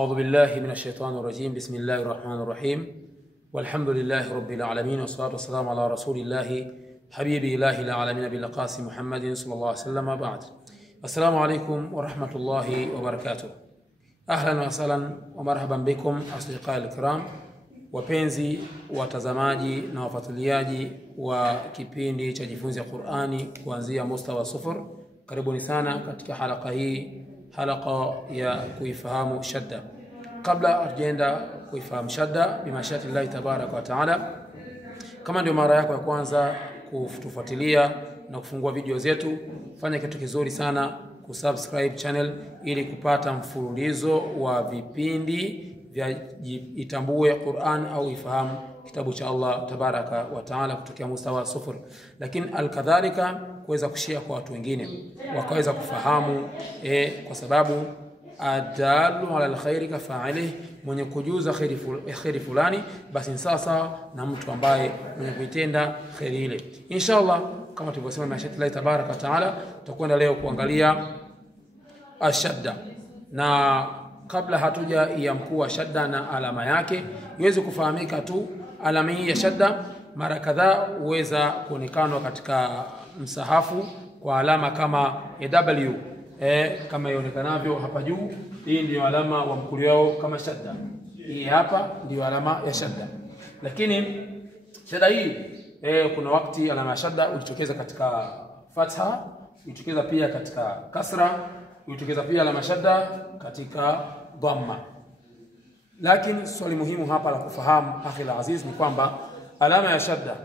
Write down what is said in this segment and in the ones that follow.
أعوذ بالله من الشيطان الرجيم. بسم الله الرحمن الرحيم. والحمد لله رب العالمين، والصلاة والسلام على رسول الله حبيب الله العالمين بالقاسم محمد صلى الله عليه وسلم. بعد، السلام عليكم ورحمة الله وبركاته. أهلا وسهلا ومرحبا بكم أصدقائي الكرام, wapenzi watazamaji na wafuatiliaji wa kipindi cha Jifunze Qur'ani kuanzia mustawa sufur. Karibuni sana katika halaka hii, halaka ya kuifahamu shadda. Kabla ajenda kuifahamu shadda bimashati Allah tabaraka wa taala, kama ndio mara yako ya kwanza kutufuatilia na kufungua video zetu, fanya kitu kizuri sana kusubscribe channel ili kupata mfululizo wa vipindi vya itambue Qur'an au ifahamu kitabu cha Allah tabaraka wa taala kutokea mustawa sufur. Lakini alkadhalika kuweza kushare kwa watu wengine wakaweza kufahamu, kwa sababu adalu ala alkhairi kafa'ilihi, mwenye kujuza khairi fulani basi sasa na mtu ambaye mwenye kuitenda khairi ile. Inshallah, kama tulivyosema mashati Allah tabaraka wa taala, tutakwenda leo kuangalia ashadda, na kabla hatuja iamkua shadda na alama yake iweze kufahamika tu, alama hii ya shadda mara kadhaa huweza kuonekana katika msahafu kwa alama kama W, kama ionekanavyo hapa juu. Hii ndio alama wa mkulio wao kama shadda. Hii hapa ndio alama ya shadda. Lakini shadda hii kuna wakati alama ya shadda hujitokeza katika fatha, hujitokeza pia katika kasra, hujitokeza pia alama shadda katika dhamma. Lakini swali muhimu hapa la kufahamu akhi aziz ni kwamba alama ya shadda,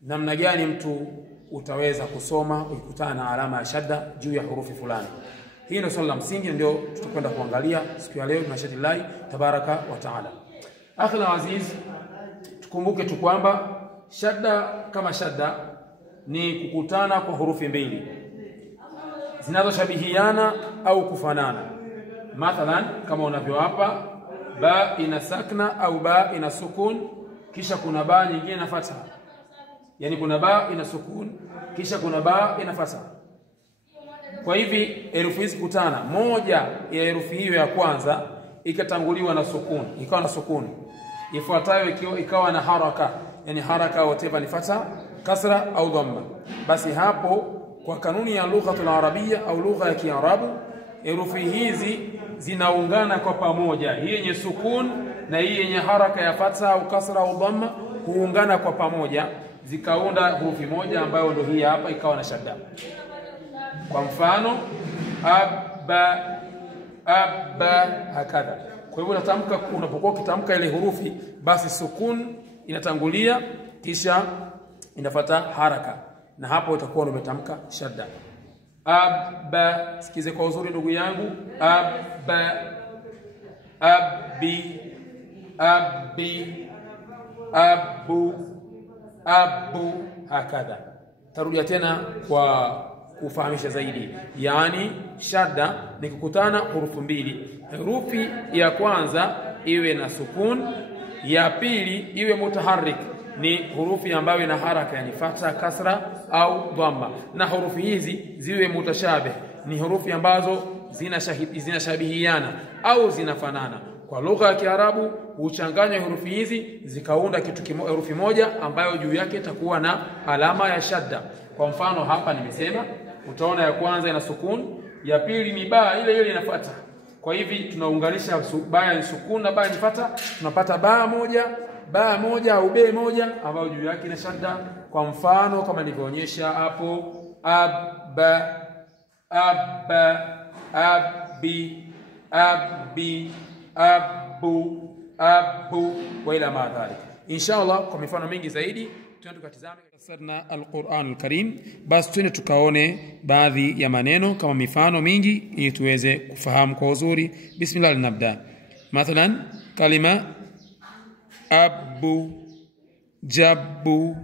namna gani mtu utaweza kusoma ukikutana na alama ya shadda juu ya hurufi fulani. Hii ndio swali la msingi, ndio tutakwenda kuangalia siku ya leo mashati Allah tabaraka wa taala. Akhi aziz, tukumbuke tu kwamba shadda kama shadda ni kukutana kwa hurufi mbili zinazoshabihiana au kufanana. Mathalan, kama unavyo hapa, ba ina sakna au ba ina sukun kisha kuna ba nyingine na fatha. Yani kuna ba ina sukun kisha kuna ba ina fatha. Kwa hivi herufi hizi kutana, moja ya herufi hiyo ya kwanza ikatanguliwa na sukun, ikawa na sukun, ifuatayo ikawa na haraka, yani haraka whatever ni fatha, kasra au dhamma, basi hapo kwa kanuni ya lugha al-arabia au lugha ya Kiarabu, herufi hizi zinaungana kwa pamoja. Hii yenye sukun na hii yenye haraka ya fatha au kasra au dhamma huungana kwa pamoja zikaunda herufi moja ambayo ndio hii hapa ikawa na shadda. Kwa mfano abba hakadha. Kwa hivyo unatamka, unapokuwa ukitamka ile hurufi basi sukun inatangulia kisha inafuata haraka, na hapo utakuwa umetamka shadda. Abba, sikize kwa uzuri ndugu yangu, abba, abbi, abbi, abu, abu, hakadha. Tarudia tena kwa kufahamisha zaidi. Yani shadda ni kukutana hurufu mbili, herufi ya kwanza iwe na sukun, ya pili iwe mutaharrik, ni hurufi ambayo ina haraka, yani fatha, kasra au dhamma, na hurufi hizi ziwe mutashabih, ni hurufi ambazo zinashabihiana au zinafanana. Kwa lugha ya Kiarabu huchanganya hurufi hizi zikaunda kitu kimoja, herufi moja ambayo juu yake itakuwa na alama ya shadda. Kwa mfano hapa nimesema, utaona ya kwanza ina sukun, ya pili ni ba ile ile ina fatha. Kwa hivi tunaunganisha ba ni sukun na ba ni fatha, tunapata ba moja au be moja ambayo juu yake ina shadda. Kwa mfano kama nilivyoonyesha hapo, abba, abba, abbi, abbi, abu, abu wa ila ma dhalik. Inshallah kwa mifano mingi zaidi twende tukatizame katika Al-Qur'an Al-Karim, basi twende tukaone baadhi ya maneno kama mifano mingi ili tuweze kufahamu kwa uzuri. Bismillah, nabda. Mathalan kalima abu, jabbu,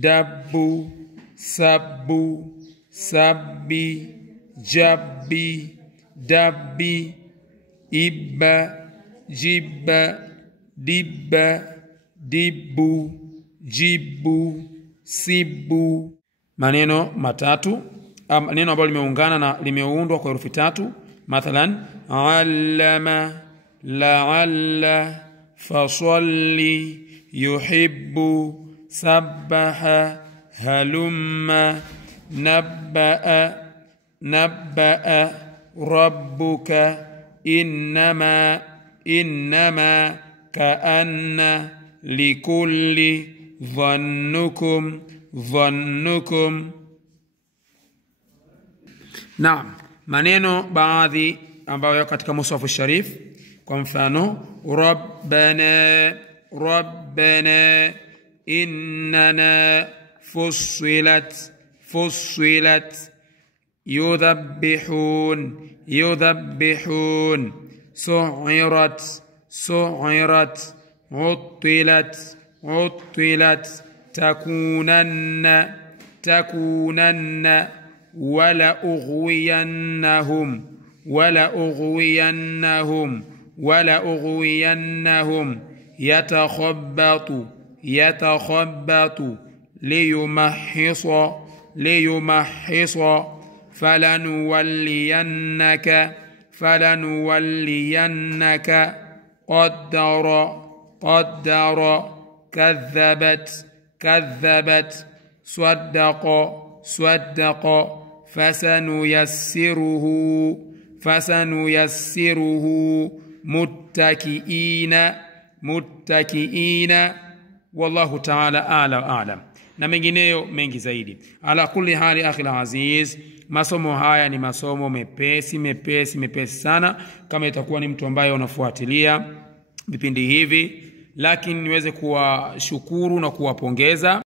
dabbu, sabbu, sabbi, jabbi, dabbi, ibba, jibba, dibba, dibbu, jibbu, sibbu. Maneno matatu, neno ambalo limeungana na limeundwa kwa herufi tatu. Mathalan allama, لعل فصل يحب سبح هلم نبأ ربك إنما كأن لكل ظنكم. Naam, maneno baadhi ambayo yako katika Mushafu Sharif, kwa mfano rabbana innana fussilat yudhabbihun su'irat uttilat takunanna wala ughwiyannahum yatakhabbatu liyumahhisa falanuwalliyannaka qaddara kadhabat saddaqa fasanuyassiruhu muttakiina wallahu ta'ala a'lam. Na mengineyo mengi zaidi. Ala kulli hali akhil aziz, masomo haya ni masomo mepesi sana. Kama itakuwa ni mtu ambaye unafuatilia vipindi hivi, lakini niweze kuwashukuru na kuwapongeza